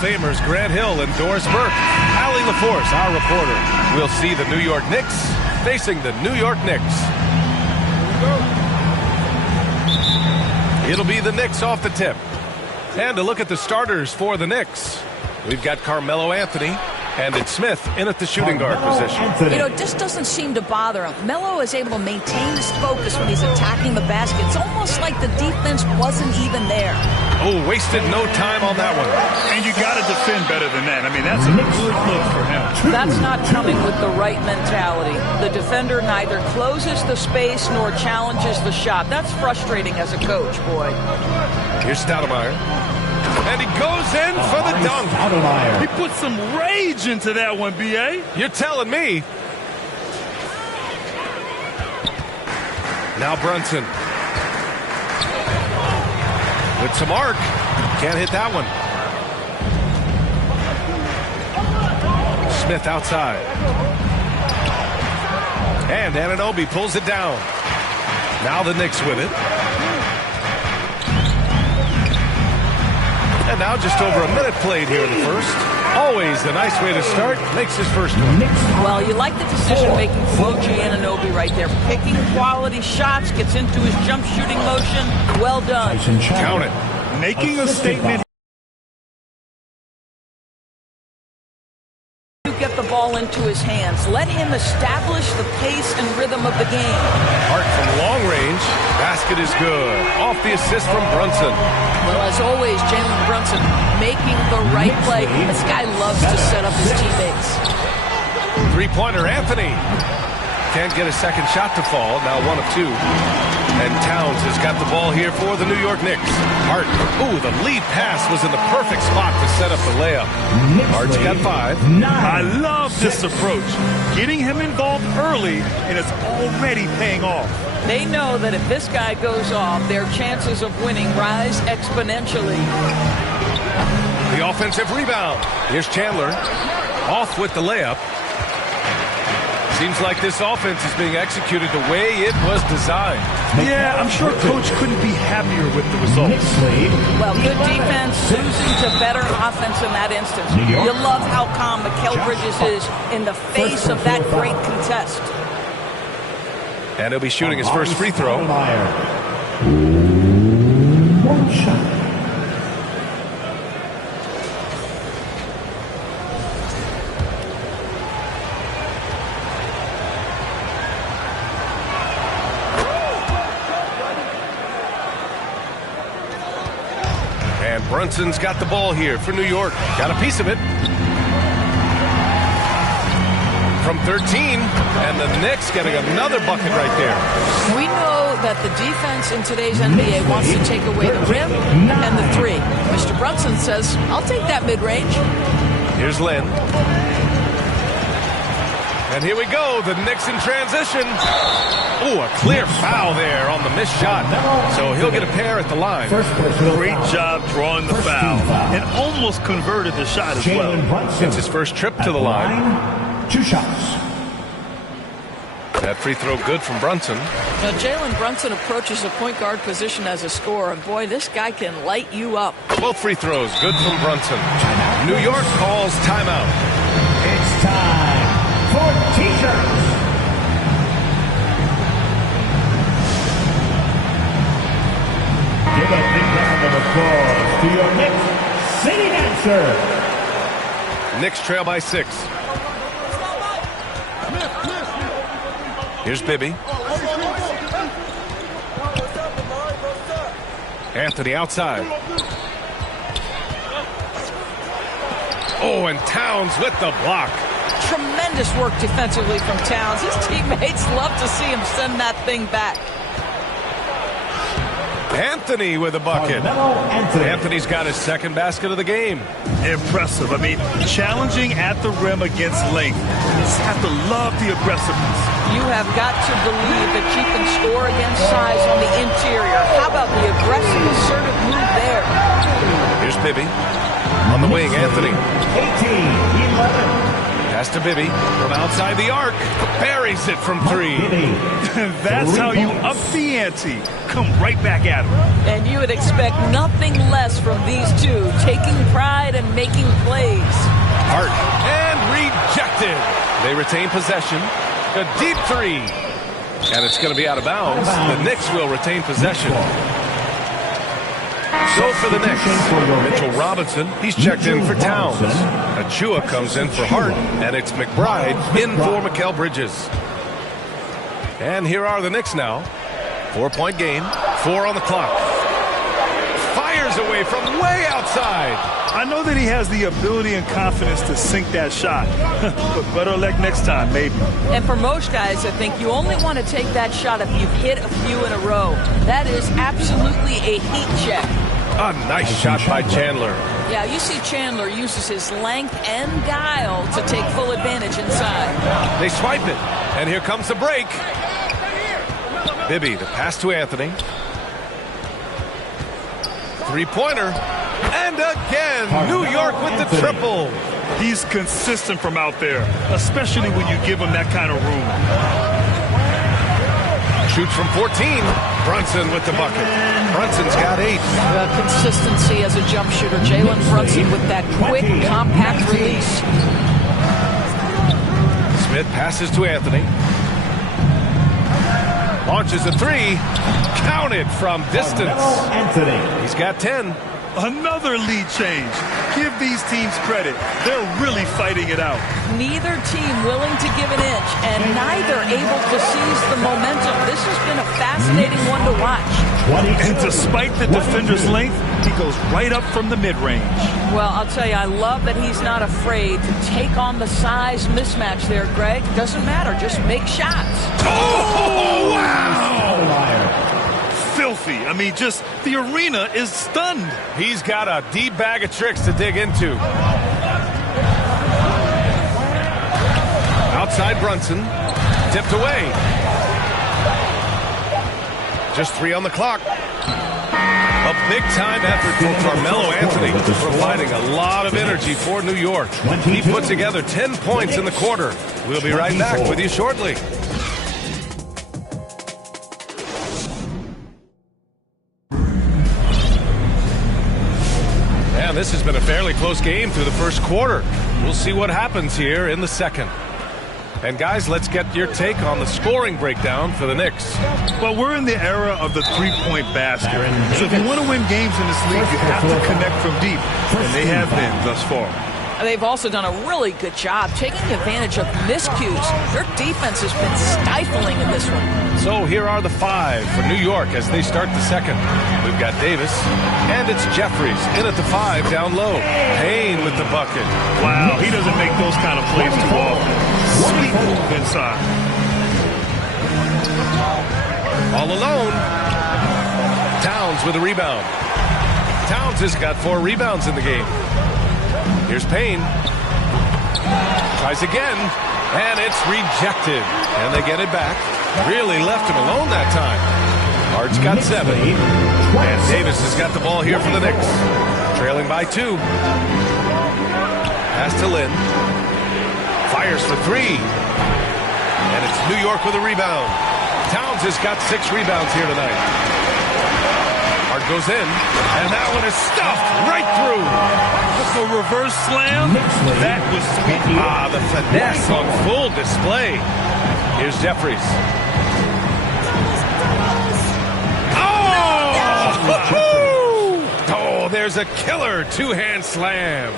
Famers Grant Hill and Doris Burke. Allie LaForce, our reporter. We'll see the New York Knicks facing the New York Knicks. It'll be the Knicks off the tip. And to look at the starters for the Knicks, we've got Carmelo Anthony and it's Smith in at the shooting guard position. You know, it just doesn't seem to bother him. Melo is able to maintain his focus when he's attacking the basket. It's almost like the defense wasn't even there. Oh, wasted no time on that one. And you got to defend better than that. I mean, that's a good look for him. That's not coming with the right mentality. The defender neither closes the space nor challenges the shot. That's frustrating as a coach, boy. Here's Stoudemire. And he goes in for the dunk. He put some rage into that one, B.A. You're telling me. Now Brunson. With some arc. Can't hit that one. Smith outside. And Anunoby pulls it down. Now the Knicks with it. And now just over a minute played here in the first. Always a nice way to start. Makes his first one. Well, you like the decision-making from OG Anunoby right there. Picking quality shots, gets into his jump shooting motion. Well done. Count it. Making a statement. Get the ball into his hands. Let him establish the pace and rhythm of the game. Hart from long range. Basket is good. Off the assist from Brunson. Well, as always, Jalen Brunson making the right play. This guy loves to set up his teammates. Three-pointer, Anthony. Can't get a second shot to fall. Now 1 of 2. And Towns has got the ball here for the New York Knicks. Hart. Ooh, the lead pass was in the perfect spot to set up the layup. Hart's got 5. I love this approach. Getting him involved early, and it's already paying off. They know that if this guy goes off, their chances of winning rise exponentially. The offensive rebound. Here's Chandler. Off with the layup. Seems like this offense is being executed the way it was designed. Yeah, I'm sure Coach couldn't be happier with the results. Well, good defense, losing to better offense in that instance. You love how calm Mikal Bridges is in the face of that great contest. And he'll be shooting his first free throw. One shot. And Brunson's got the ball here for New York. Got a piece of it. From 13, and the Knicks getting another bucket right there. We know that the defense in today's NBA wants to take away the rim and the three. Mr. Brunson says, I'll take that mid-range. Here's Lynn. And here we go, the Knicks in transition. Ooh, a clear foul there on the missed shot. So he'll get a pair at the line. Great job drawing the foul and almost converted the shot as well. It's his first trip to the line. 2 shots. That free throw good from Brunson. Now, Jalen Brunson approaches the point guard position as a scorer, and boy, this guy can light you up. Both free throws good from Brunson. New York calls timeout. It's time for T-shirts. Give a big round of applause to your Knicks City Dancer. Knicks trail by 6. Here's Bibby. Anthony outside. Oh, and Towns with the block. Tremendous work defensively from Towns. His teammates love to see him send that thing back. Anthony with a bucket. Anthony's got his second basket of the game. Impressive. I mean, challenging at the rim against length. You just have to love the aggressiveness. You have got to believe that you can score against size on the interior. How about the aggressive, assertive move there? Here's Bibby. On the wing, Anthony. 18-11. Pass to Bibby from outside the arc. Buries it from 3. That's how you up the ante. Come right back at him. And you would expect nothing less from these two, taking pride and making Hart. And rejected. They retain possession. A deep three. And it's going to be out of bounds. The Knicks will retain possession. So for the Knicks, Mitchell Robinson, he's checked in for Towns. Achua comes in for Hart, and it's McBride in for Mikal Bridges. And here are the Knicks now. 4-point game, 4 on the clock. Fires away from way outside. I know that he has the ability and confidence to sink that shot, but better luck next time, maybe. And for most guys, I think you only want to take that shot if you've hit a few in a row. That is absolutely a heat check. A nice shot by Chandler. Yeah, you see Chandler uses his length and guile to take full advantage inside. They swipe it, and here comes the break. Bibby, the pass to Anthony. Three-pointer. And again, New York with the triple. He's consistent from out there, especially when you give him that kind of room. Shoots from 14. Brunson with the bucket. Brunson's got 8. Consistency as a jump shooter. Jalen Brunson with that quick, compact release. Smith passes to Anthony. Launches a 3. Counted from distance. Anthony. He's got 10. Another lead change. Give these teams credit. They're really fighting it out. Neither team willing to give an inch, and neither able to seize the momentum. This has been a fascinating one to watch. And despite the defender's length, he goes right up from the mid-range. Well, I'll tell you, I love that he's not afraid to take on the size mismatch there, Greg. Doesn't matter. Just make shots. Oh, wow! Filthy. I mean, just the arena is stunned. He's got a deep bag of tricks to dig into. Outside Brunson. Tipped away. Just 3 on the clock. A big-time effort for Carmelo Anthony, providing a lot of energy for New York. He put together 10 points in the quarter. We'll be right back with you shortly. And this has been a fairly close game through the first quarter. We'll see what happens here in the second. And guys, let's get your take on the scoring breakdown for the Knicks. Well, we're in the era of the three-point basket. So if you want to win games in this league, you have to connect from deep. And they have been thus far. They've also done a really good job taking advantage of miscues. Their defense has been stifling in this one. So here are the 5 for New York as they start the second. We've got Davis, and it's Jeffries in at the 5 down low. Payne with the bucket. Wow, he doesn't make those kind of plays too often. Sweet move inside. All alone. Towns with a rebound. Towns has got 4 rebounds in the game. Here's Payne. Tries again, and it's rejected. And they get it back. Really left him alone that time. Hart's got 7. And Davis has got the ball here for the Knicks. Trailing by 2. Pass to Lynn. Fires for 3. And it's New York with a rebound. Towns has got 6 rebounds here tonight. Hart goes in, and that one is stuffed right through. A reverse slam. That was sweet. The finesse on full display. Here's Jeffries. Oh, there's a killer 2-hand slam.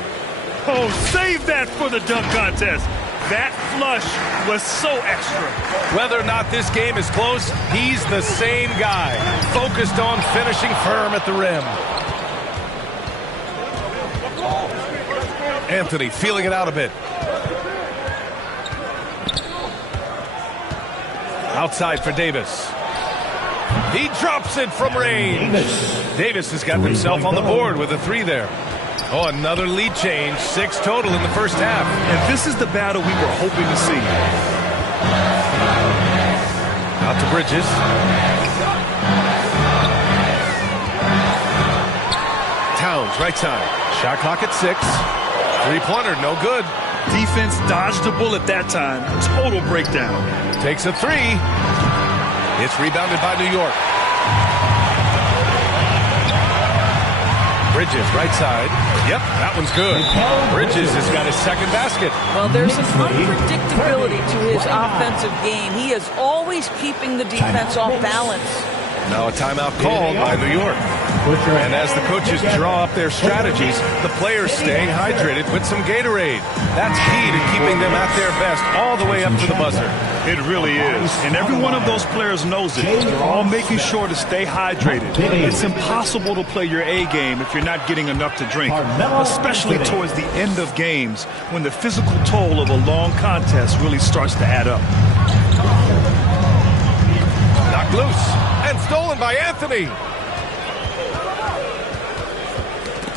Oh, save that for the dunk contest. That flush was so extra. Whether or not this game is close, he's the same guy, focused on finishing firm at the rim. Anthony feeling it out a bit. Outside for Davis. He drops it from range. Davis has got himself on the board with a 3 there. Oh, another lead change. 6 total in the first half. And this is the battle we were hoping to see. Out to Bridges. Towns, right side. Shot clock at 6. 3-pointer, no good. Defense dodged a bullet that time. Total breakdown. Takes a 3. It's rebounded by New York. Bridges, right side. Yep, that one's good. Bridges has got his second basket. Well, there's an unpredictability to his offensive game. He is always keeping the defense off balance. Now a timeout called by New York. And as the coaches draw up their strategies, the players staying hydrated with some Gatorade. That's key to keeping them at their best all the way up to the buzzer. It really is. And every one of those players knows it. They're all making sure to stay hydrated. It's impossible to play your A game if you're not getting enough to drink, especially towards the end of games when the physical toll of a long contest really starts to add up. Knocked loose and stolen by Anthony.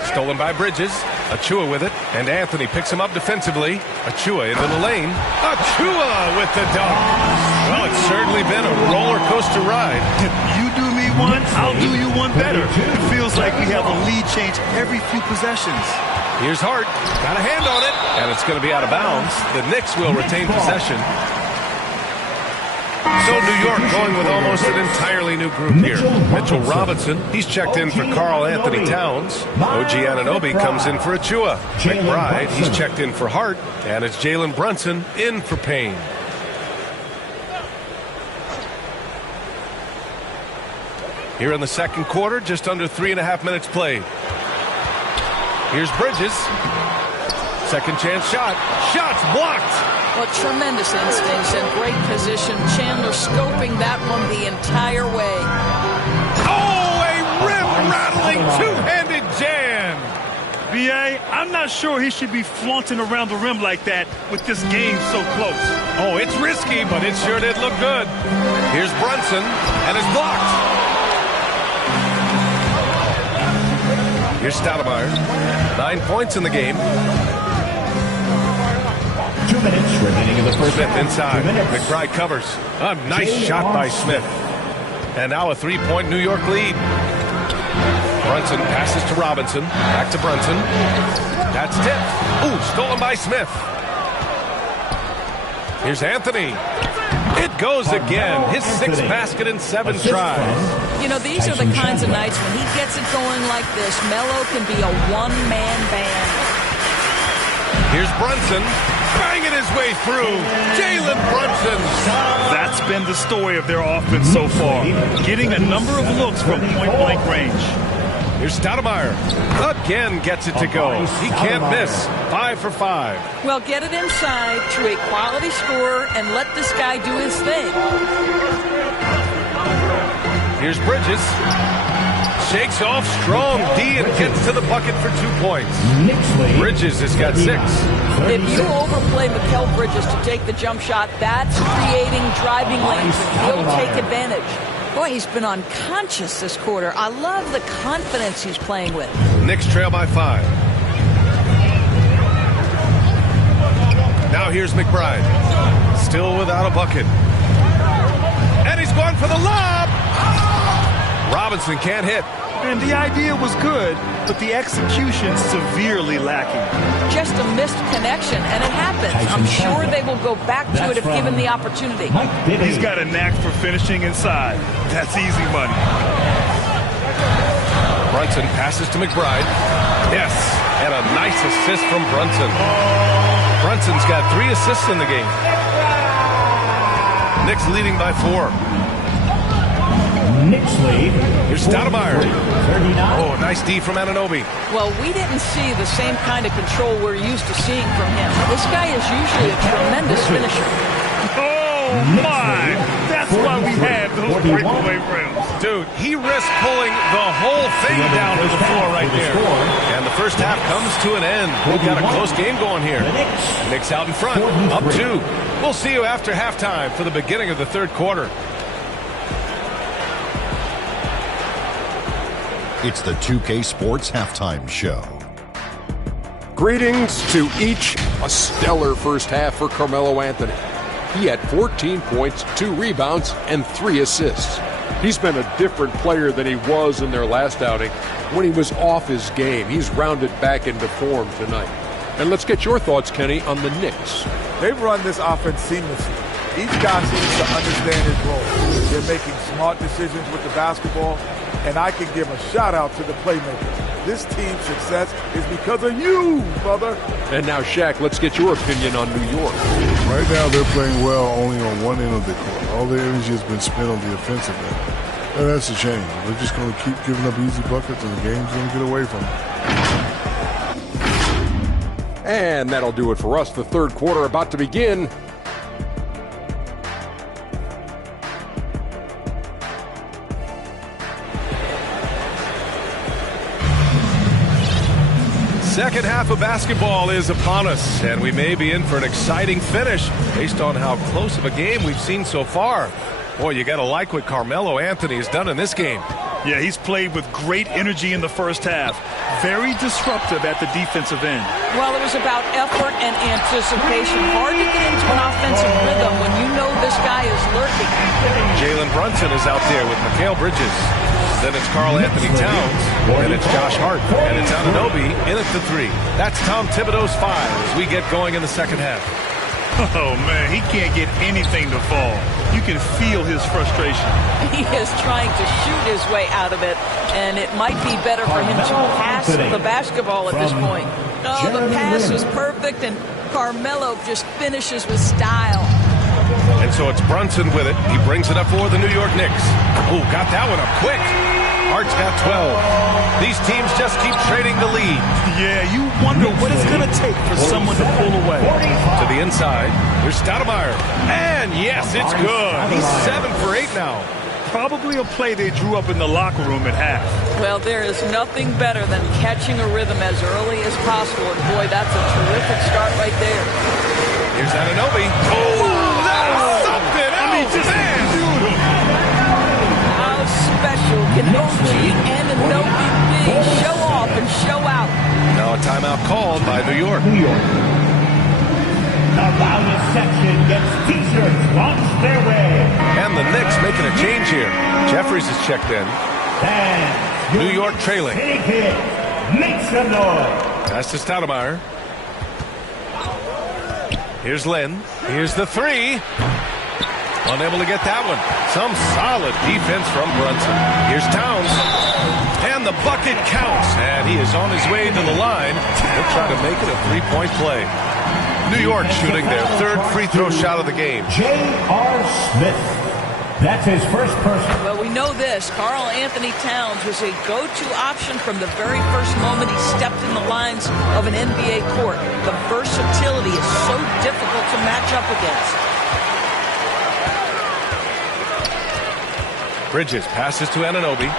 Stolen by Bridges. Achua with it, and Anthony picks him up defensively. Achua into the lane. Achua with the dunk. Well, it's certainly been a roller coaster ride. You do me one, I'll do you one better. It feels like we have a lead change every few possessions. Here's Hart. Got a hand on it, and it's going to be out of bounds. The Knicks will retain possession. So New York going with almost an entirely new group here. Mitchell Robinson, he's checked in for Karl Anthony Towns. OG Anunoby comes in for Achua. McBride, he's checked in for Hart. And it's Jalen Brunson in for Payne. Here in the second quarter, just under 3.5 minutes played. Here's Bridges. Second chance shot. Shots blocked. Well, tremendous instincts and great position. Chandler scoping that one the entire way. Oh, a rim-rattling two-handed jam. B.A., I'm not sure he should be flaunting around the rim like that with this game so close. Oh, it's risky, but it sure did look good. Here's Brunson, and it's blocked. Here's Stoudemire. 9 points in the game. 2 minutes remaining in the first Smith half. inside. McBride covers. A nice shot by Smith. And now a 3-point New York lead. Brunson passes to Robinson. Back to Brunson. That's tipped. Ooh, stolen by Smith. Here's Anthony. It goes again. His 6th basket in 7 tries. You know, these are the kinds of nights when he gets it going like this. Melo can be a one-man band. Here's Brunson. Banging his way through. Jalen Brunson. That's been the story of their offense so far. Getting a number of looks from point-blank range. Here's Stoudemire. Again gets it to go. He can't miss. 5 for 5. Well, get it inside to a quality scorer and let this guy do his thing. Here's Bridges. Shakes off strong D and gets to the bucket for 2 points. Bridges has got 6. If you overplay Mikal Bridges to take the jump shot, that's creating driving lanes. He'll take advantage. Boy, he's been unconscious this quarter. I love the confidence he's playing with. Knicks trail by 5. Now here's McBride. Still without a bucket. And he's going for the lob. Robinson can't hit. And the idea was good, but the execution severely lacking. Just a missed connection, and it happens. I'm sure they will go back to it if given the opportunity. He's got a knack for finishing inside. That's easy money. Brunson passes to McBride. Yes, and a nice assist from Brunson. Brunson's got 3 assists in the game. Knicks leading by 4. Knicks lead. Here's Stoudemire. Oh, nice D from Anunoby. Well, we didn't see the same kind of control we're used to seeing from him. This guy is usually a tremendous finisher. Oh, my! That's why we have those breakaway rims. Dude, he risked pulling the whole thing down to the floor right there. And the first half comes to an end. We've got a close game going here. Knicks out in front, up 2. We'll see you after halftime for the beginning of the third quarter. It's the 2K Sports Halftime Show. Greetings to each. A stellar first half for Carmelo Anthony. He had 14 points, 2 rebounds, and 3 assists. He's been a different player than he was in their last outing when he was off his game. He's rounded back into form tonight. And let's get your thoughts, Kenny, on the Knicks. They've run this offense seamlessly. Each guy seems to understand his role. They're making smart decisions with the basketball, and I can give a shout-out to the playmakers. This team's success is because of you, brother. And now, Shaq, let's get your opinion on New York. Right now, they're playing well only on one end of the court. All their energy has been spent on the offensive end. And that's a shame. They're just going to keep giving up easy buckets, and the game's going to get away from them. And that'll do it for us. The third quarter about to begin. Second half of basketball is upon us, and we may be in for an exciting finish based on how close of a game we've seen so far. Boy, you got to like what Carmelo Anthony has done in this game. Yeah, he's played with great energy in the first half. Very disruptive at the defensive end. Well, it was about effort and anticipation. Hard to get into an offensive rhythm when you know this guy is lurking. Jalen Brunson is out there with Mikal Bridges. Then it's Karl Anthony Towns. Then it's Josh Hart. And it's Anunoby in at the 3. That's Tom Thibodeau's 5 as we get going in the second half. Oh, man, he can't get anything to fall. You can feel his frustration. He is trying to shoot his way out of it, and it might be better for him to pass the basketball at this point. Oh, the pass is perfect, and Carmelo just finishes with style. And so it's Brunson with it. He brings it up for the New York Knicks. Oh, got that one up quick. Hart's got 12. These teams just keep trading the lead. Yeah, you wonder what it's going to take for someone to pull away. To the inside, here's Stoudemire. And yes, it's good. He's 7 for 8 now. Probably a play they drew up in the locker room at half. Well, there is nothing better than catching a rhythm as early as possible. And boy, that's a terrific start right there. Here's Anunoby. Oh, that was something else. Man. How special can OG and Anunoby be? Show off and show out. Now a timeout called by New York. The loudest section gets T-shirts launched their way. And the Knicks making a change here. Jeffries is checked in. And New York trailing. Big hit. Make some noise. Pass to Stoudemire. Here's Lynn. Here's the 3. Unable to get that one. Some solid defense from Brunson. Here's Towns. And the bucket counts. And he is on his way to the line. He'll try to make it a 3-point play. New York shooting their third free throw shot of the game. J.R. Smith. That's his first person. Well, we know this. Karl Anthony Towns was a go-to option from the very first moment he stepped in the lines of an NBA court. The versatility is so difficult to match up against. Bridges passes to Anunoby.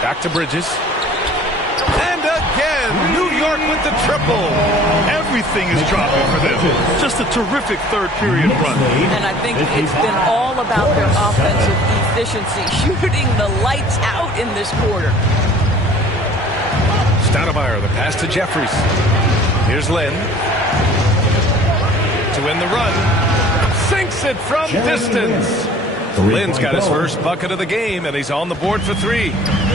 Back to Bridges. And again, New York with the triple. Everything is dropping for them. Just a terrific third period run. And I think it's been all about their offensive efficiency, shooting the lights out in this quarter. Stoudemire, the pass to Jeffries. Here's Lynn. To win the run. Sinks it from distance. Lynn's got his first bucket of the game, and he's on the board for 3.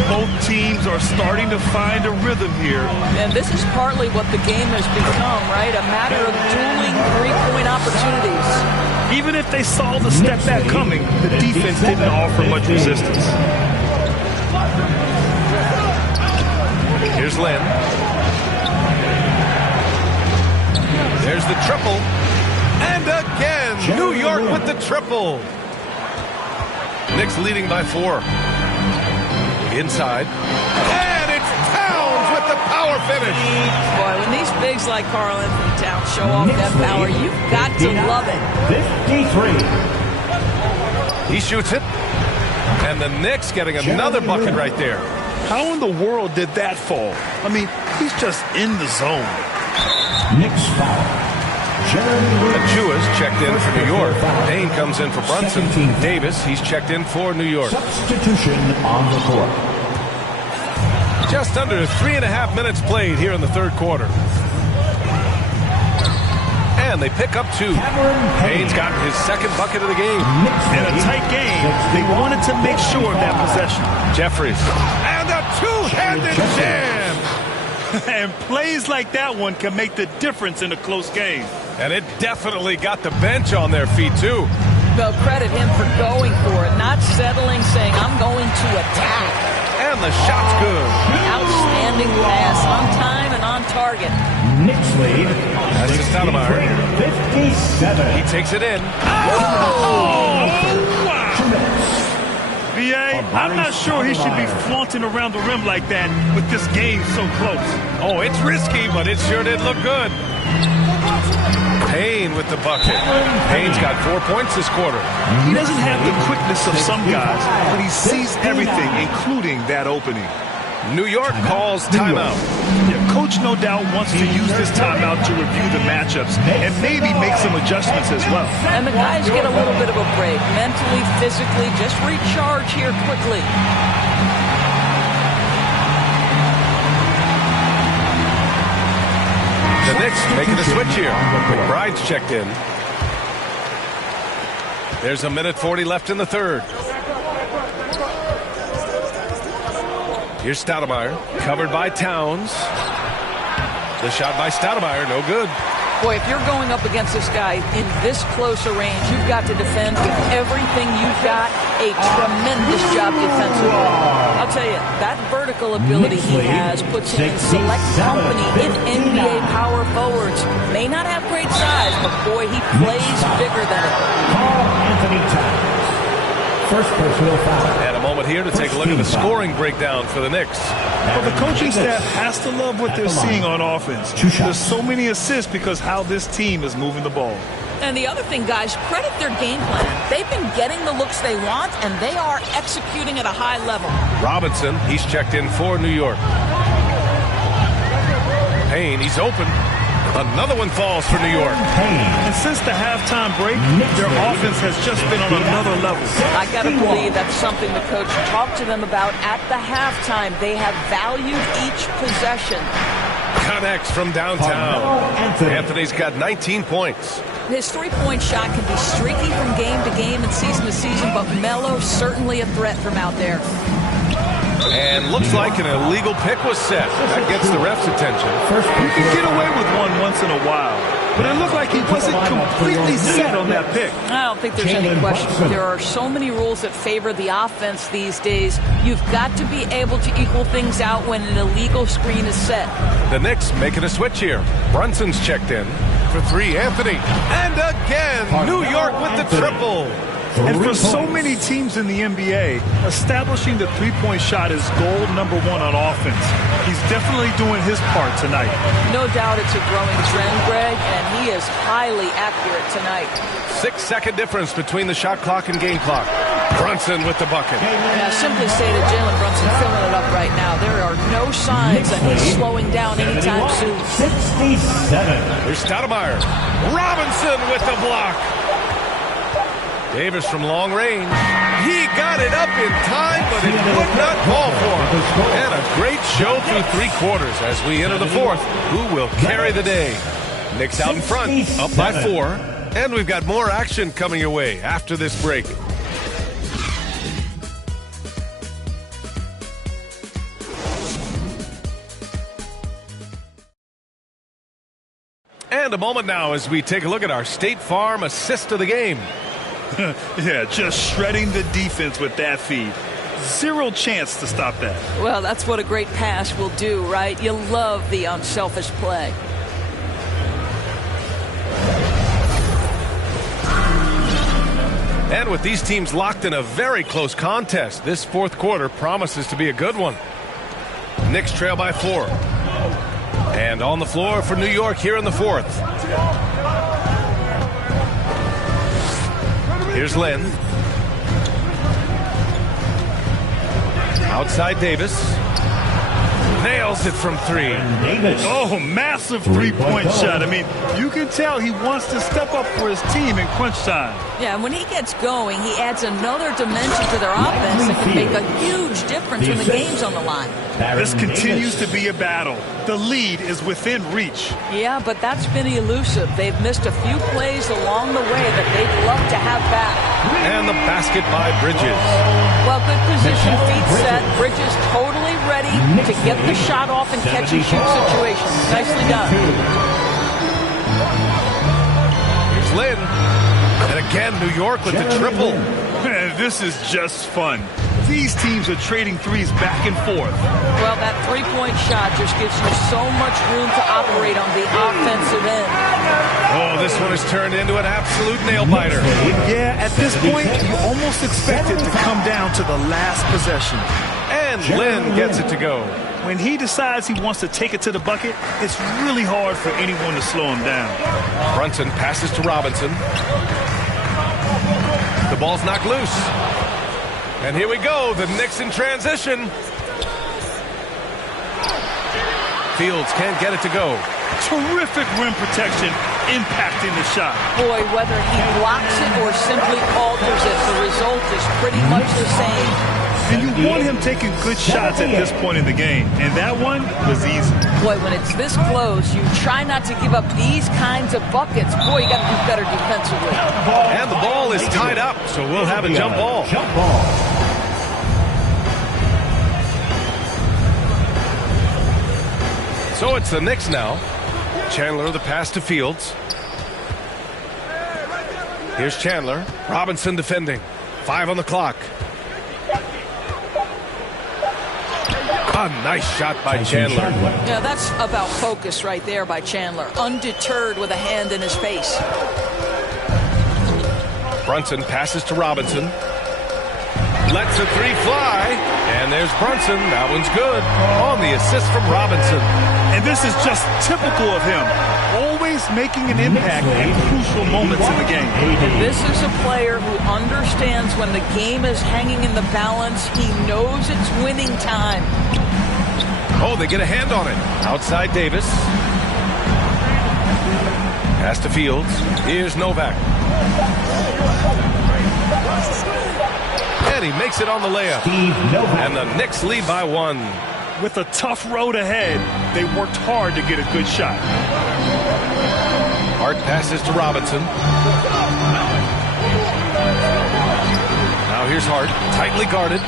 Both teams are starting to find a rhythm here. And this is partly what the game has become, right? A matter of dueling three-point opportunities. Even if they saw the step back coming, the defense didn't offer much resistance. Here's Lynn. There's the triple. And again, New York with the triple. Knicks leading by 4. Inside. And it's Towns with the power finish. Boy, when these bigs like Karl Anthony Towns show off that power, you've got to love it. 53. He shoots it. And the Knicks getting another bucket right there. How in the world did that fall? I mean, he's just in the zone. Knicks foul. Achua's checked in for New York. Payne comes in for Brunson. Davis, he's checked in for New York. Substitution on the court. Just under 3.5 minutes played here in the third quarter. And they pick up 2. Payne's got his second bucket of the game. In a tight game, they wanted to make sure of that possession. Jeffries. And a two-handed jam. And plays like that one can make the difference in a close game. And it definitely got the bench on their feet, too. Well, credit him for going for it, not settling, saying, I'm going to attack. And the shot's good. Outstanding. outstanding pass, on time and on target. Knicks lead. That's to Stoudemire. 57. He takes it in. B.A., I'm not sure he should be flaunting around the rim like that with this game so close. Oh, it's risky, but it sure did look good. Payne with the bucket. Payne's got 4 points this quarter. He doesn't have the quickness of some guys, but he sees everything, including that opening. New York calls timeout. Yeah, coach no doubt wants to use this timeout to review the matchups and maybe make some adjustments as well. And the guys get a little bit of a break, mentally, physically, just recharge here quickly. The Knicks making a switch here. McBride's checked in. There's 1:40 left in the third. Here's Stoudemire, covered by Towns. The shot by Stoudemire, no good. Boy, if you're going up against this guy in this close a range, you've got to defend with everything you've got. A tremendous job defensively. I'll tell you, that vertical ability he has puts him in select company in NBA power forwards. May not have great size, but boy, he plays bigger than it. Anthony Towns. First personal foul. And a moment here to take a look at the scoring breakdown for the Knicks. Well, the coaching staff has to love what they're seeing on offense. There's so many assists because how this team is moving the ball. And the other thing, guys, credit their game plan. They've been getting the looks they want, and they are executing at a high level. Robinson, he's checked in for New York. Payne, he's open. Another one falls for New York. And since the halftime break, their offense has just been on another level. I got to believe that's something the coach talked to them about at the halftime. They have valued each possession. Connects from downtown. Anthony's got 19 points. His three-point shot can be streaky from game to game and season to season, but Melo's certainly a threat from out there. And looks like an illegal pick was set. That gets the ref's attention. You can get away with one once in a while, but it looked like he wasn't completely set on that pick. I don't think there's any question. There are so many rules that favor the offense these days. You've got to be able to equal things out when an illegal screen is set. The Knicks making a switch here. Brunson's checked in for three. Anthony. And again, New York with the triple. And for so many teams in the NBA, establishing the three-point shot is goal number one on offense. He's definitely doing his part tonight. No doubt it's a growing trend, Greg, and he is highly accurate tonight. 6-second difference between the shot clock and game clock. Brunson with the bucket. Now, simply stated, Jalen Brunson filling it up right now. There are no signs that he's slowing down anytime soon. 67. Here's Stoudemire. Robinson with the block. Davis from long range. He got it up in time, but it would not fall for him. And a great show through three quarters as we enter the fourth. Who will carry the day? Knicks out in front, up by 4. And we've got more action coming your way after this break. And a moment now as we take a look at our State Farm assist of the game. Yeah, just shredding the defense with that feed. Zero chance to stop that. Well, that's what a great pass will do, right? You love the unselfish play. And with these teams locked in a very close contest, this fourth quarter promises to be a good one. Knicks trail by 4. And on the floor for New York here in the fourth. Here's Lynn. Outside Davis. Nails it from 3. Oh, massive three-point shot. I mean, you can tell he wants to step up for his team in crunch time. Yeah, and when he gets going, he adds another dimension to their offense that can make a huge difference when the game's on the line. This continues to be a battle. The lead is within reach. Yeah, but that's been elusive. They've missed a few plays along the way that they'd love to have back. And the basket by Bridges. Well, good position, feet set. Bridges totally ready to get the shot off and catch and shoot situation. Nicely done. Here's Lynn. And again, New York with the triple. Man, this is just fun. These teams are trading threes back and forth. Well, that three-point shot just gives you so much room to operate on the offensive end. Oh, this one has turned into an absolute nail-biter. Yeah, at this point, you almost expect it to come down to the last possession. And Lynn gets it to go. When he decides he wants to take it to the bucket, it's really hard for anyone to slow him down. Brunson passes to Robinson. The ball's knocked loose. And here we go, the Knicks in transition. Fields can't get it to go. Terrific rim protection, impacting the shot. Boy, whether he blocks it or simply alters it, the result is pretty much the same. And you want him taking good shots at this point in the game. And that one was easy. Boy, when it's this close, you try not to give up these kinds of buckets. Boy, you got to do better defensively. And the ball is tied up, so we'll have a jump ball. So it's the Knicks now. Chandler, the pass to Fields. Here's Chandler. Robinson defending. 5 on the clock. A nice shot by Chandler. Yeah, that's about focus right there by Chandler. Undeterred with a hand in his face. Brunson passes to Robinson. Lets a three fly. And there's Brunson. That one's good. On the assist from Robinson. And this is just typical of him. Always making an impact at crucial moments in the game. This is a player who understands when the game is hanging in the balance. He knows it's winning time. Oh, they get a hand on it. Outside Davis. Pass to Fields. Here's Novak. And he makes it on the layup. And the Knicks lead by 1. With a tough road ahead, they worked hard to get a good shot. Hart passes to Robinson. Now here's Hart, tightly guarded.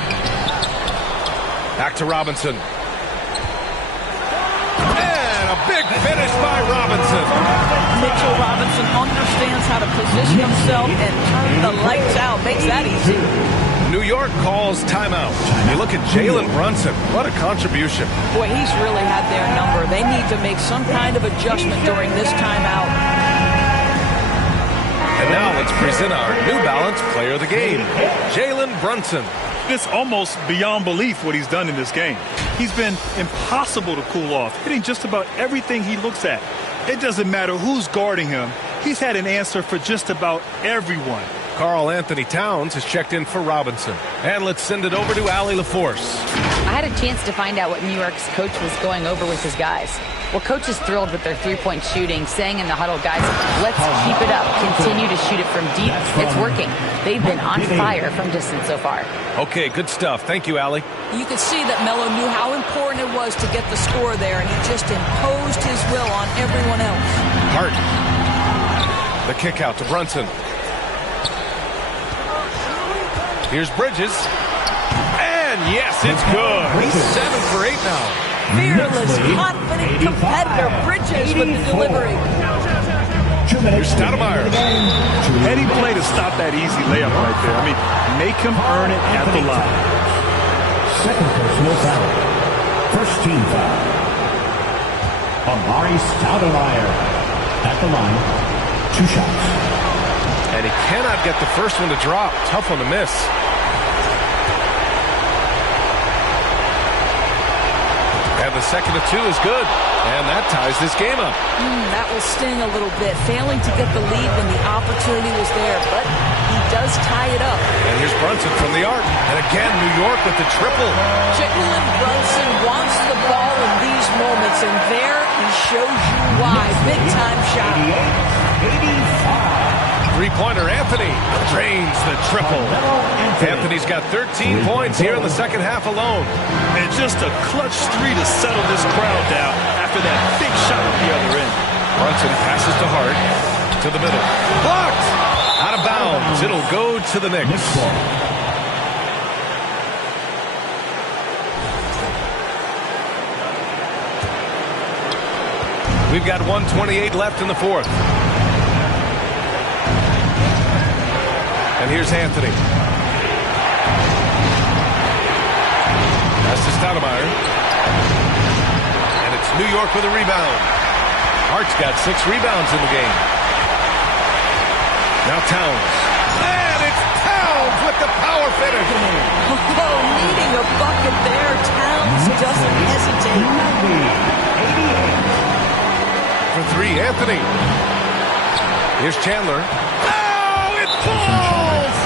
Back to Robinson. And a big finish by Robinson. Mitchell Robinson understands how to position himself and turn the lights out. Makes that easy. New York calls timeout. You look at Jalen Brunson. What a contribution. Boy, he's really had their number. They need to make some kind of adjustment during this timeout. And now let's present our New Balance Player of the Game, Jalen Brunson. It's almost beyond belief what he's done in this game. He's been impossible to cool off, hitting just about everything he looks at. It doesn't matter who's guarding him. He's had an answer for just about everyone. Karl Anthony Towns has checked in for Robinson. And let's send it over to Allie LaForce. I had a chance to find out what New York's coach was going over with his guys. Well, coach is thrilled with their three-point shooting, saying in the huddle, guys, let's keep it up. Continue to shoot it from deep. It's working. They've been on fire from distance so far. Okay, good stuff. Thank you, Allie. You could see that Melo knew how important it was to get the score there, and he just imposed his will on everyone else. Hart. The kick out to Brunson. Here's Bridges. And yes, it's good. He's 7 for 8 now. Fearless, confident competitor. Bridges with the delivery. Here's Stoudemire. Heady play to stop that easy layup right there. I mean, make him earn it at the line. Second personal foul. First team foul. Amari Stoudemire at the line. 2 shots. And he cannot get the first one to drop. Tough one to miss. And the second of 2 is good. And that ties this game up. That will sting a little bit. Failing to get the lead when the opportunity was there. But he does tie it up. And here's Brunson from the arc. And again, New York with the triple. Jalen Brunson wants the ball in these moments. And there he shows you why. Big-time shot. 85. Three-pointer, Anthony drains the triple. Anthony's got 13 points here in the second half alone. And just a clutch 3 to settle this crowd down after that big shot at the other end. Brunson passes to Hart. To the middle. Blocked! Out of bounds. It'll go to the Knicks. We've got 1:28 left in the fourth. And here's Anthony. Pass to Stoudemire. And it's New York with a rebound. Hart's got 6 rebounds in the game. Now Towns. And it's Towns with the power finish. Oh, needing a bucket there. Towns doesn't hesitate. For 3, Anthony. Here's Chandler. Oh, it falls!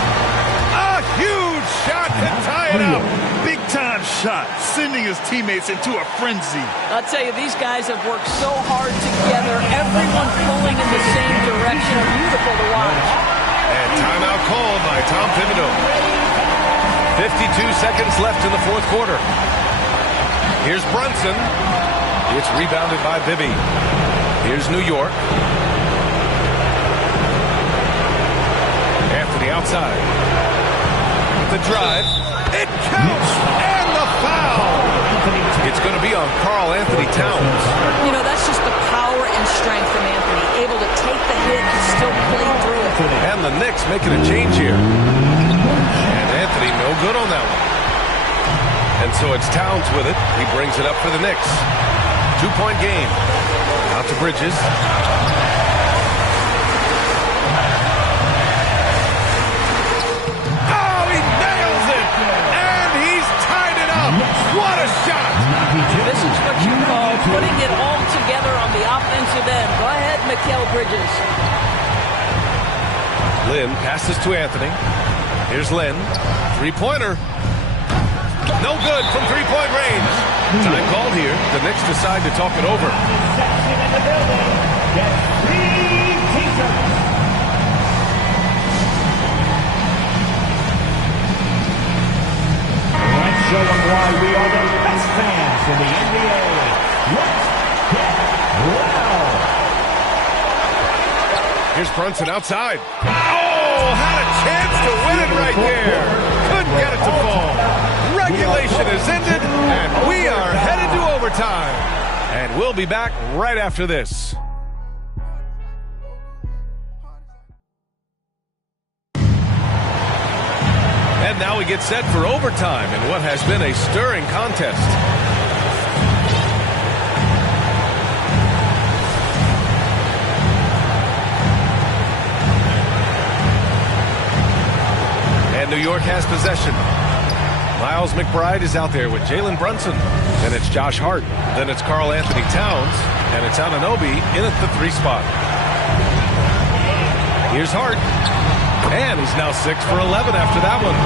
A huge shot to tie it up. Big-time shot, sending his teammates into a frenzy. I'll tell you, these guys have worked so hard together. Everyone pulling in the same direction. Beautiful to watch. And timeout called by Tom Thibodeau. 52 seconds left in the fourth quarter. Here's Brunson. It's rebounded by Bibby. Here's New York. Anthony outside. The drive. It counts. And the foul. It's going to be on Karl Anthony Towns. You know, that's just the power and strength from Anthony. Able to take the hit and still play through it. And the Knicks making a change here. And Anthony no good on that one. And so it's Towns with it. He brings it up for the Knicks. 2-point game. Out to Bridges. Oh, he nails it! And he's tied it up! What a shot! This is what you call putting it all together on the offensive end. Go ahead, Mikal Bridges. Lynn passes to Anthony. Here's Lynn. 3-pointer. No good from 3-point range. Time called here. The Knicks decide to talk it over. Let's show them why we are the best fans in the NBA. Let's get loud. Here's Brunson outside. Oh, had a chance to win it right there. Couldn't get it to fall. Regulation is ended, and we are headed to overtime. And we'll be back right after this. And now we get set for overtime in what has been a stirring contest. And New York has possession. Miles McBride is out there with Jalen Brunson. Then it's Josh Hart. Then it's Karl Anthony Towns. And it's Anunoby in at the 3 spot. Here's Hart. And he's now 6 for 11 after that one.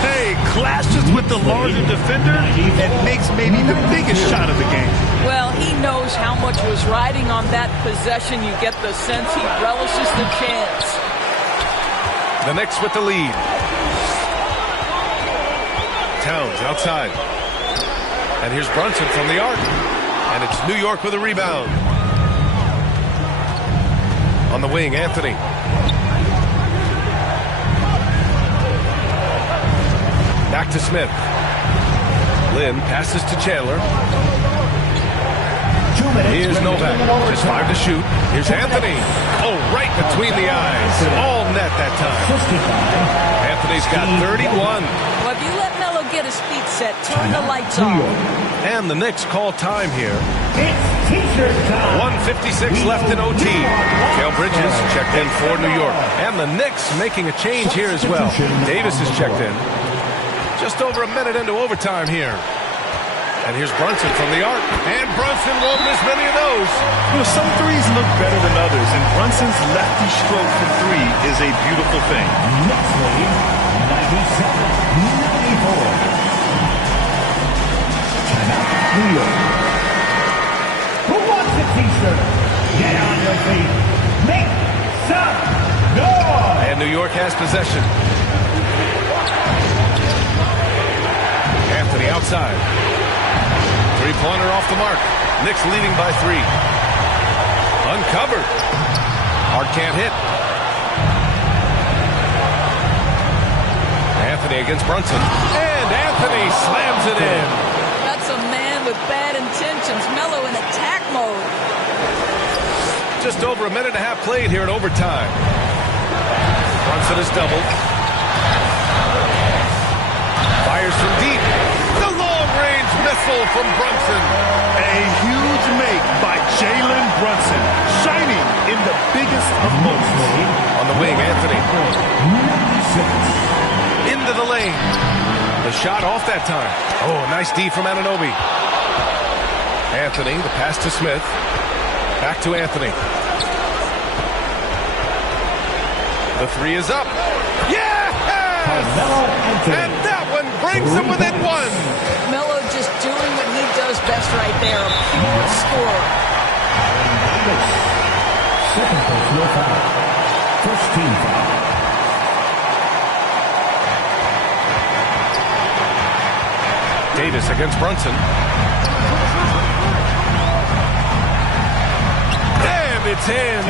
Hey, clashes with the larger defender and makes maybe the biggest shot of the game. Well, he knows how much was riding on that possession. You get the sense he relishes the chance. The Knicks with the lead. Towns outside. And here's Brunson from the arc. And it's New York with a rebound. On the wing, Anthony. Back to Smith. Lynn passes to Chandler. Here's Novak. Just 5 to shoot. Here's Anthony. Oh, right between the eyes. All net that time. Anthony's got 31. Well, if you let Melo get his feet set, turn the lights on. And the Knicks call time here. 1:56 left in OT. Mikal Bridges checked in for New York. And the Knicks making a change here as well. Davis is checked in. Just over a minute into overtime here. And here's Brunson from the arc. And Brunson won't miss many of those. You know, some threes look better than others, and Brunson's lefty stroke from 3 is a beautiful thing. Next lead, 97-94. Timeout, New York. Who wants the t-shirt? Get on your feet. Make some noise. And New York has possession. Anthony outside. 3-pointer off the mark. Knicks leading by 3. Uncovered. Hart can't hit. Anthony against Brunson. And Anthony slams it in. That's a man with bad intentions. Melo in attack mode. Just over a minute and a half played here in overtime. Brunson is doubled. Fires from deep. The long-range whistle from Brunson. A huge make by Jalen Brunson, shining in the biggest of moments. On the wing, Anthony. Into the lane. The shot off that time. Oh, nice D from Anunoby. Anthony, the pass to Smith. Back to Anthony. The three is up. Yes! And that one brings them within one. Melo just doing what he does best right there. A pure scorer. Second personal foul. First team foul. Davis against Brunson. And it's in.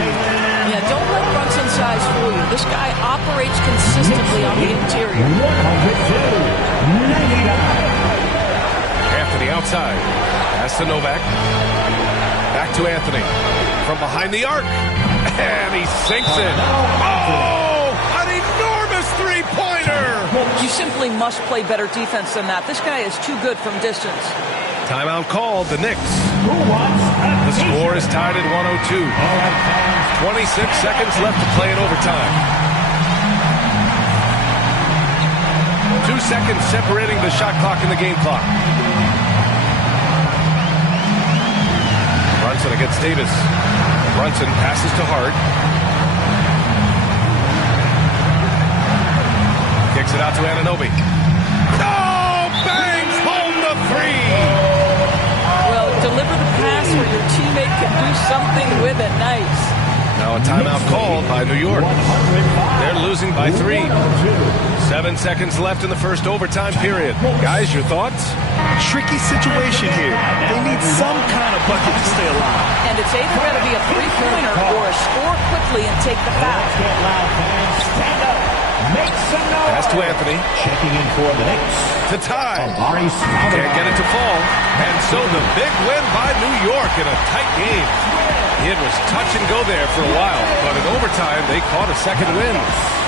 Yeah, don't let Brunson's size fool you. This guy operates consistently on the interior. 102-99. Anthony outside. Pass to Novak. Back to Anthony. From behind the arc. And he sinks it. Oh! An enormous three-pointer! You simply must play better defense than that. This guy is too good from distance. Timeout called. The Knicks. Who wants a The score is tied at 102. 26 seconds left to play in overtime. 2 seconds separating the shot clock and the game clock. Brunson against Davis. Brunson passes to Hart. Kicks it out to Anunoby. Oh, bangs home the three. Well, deliver the pass where your teammate can do something with it. Nice. Now a timeout called by New York. They're losing by 3. 7 seconds left in the first overtime period. Guys, your thoughts? Tricky situation here. They need some kind of bucket to stay alive. And it's either going to be a three-pointer or score quickly and take the foul. Get loud, fans. Stand up. Make some noise. Pass to Anthony. Checking in for the Knicks. To tie. Amari Can't get it to fall. And so the big win by New York in a tight game. It was touch and go there for a while, but in overtime they caught a second win.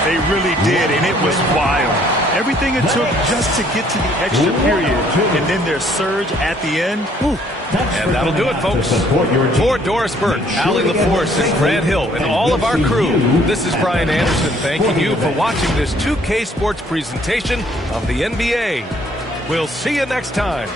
They really did, and it was wild. Everything it took just to get to the extra period, and then their surge at the end. Whew. And that'll do it, folks. For Doris Burke, Allie LaForce, and Brad Hill, and all of our crew, this is Brian Anderson thanking you for watching this 2K Sports presentation of the NBA. We'll see you next time.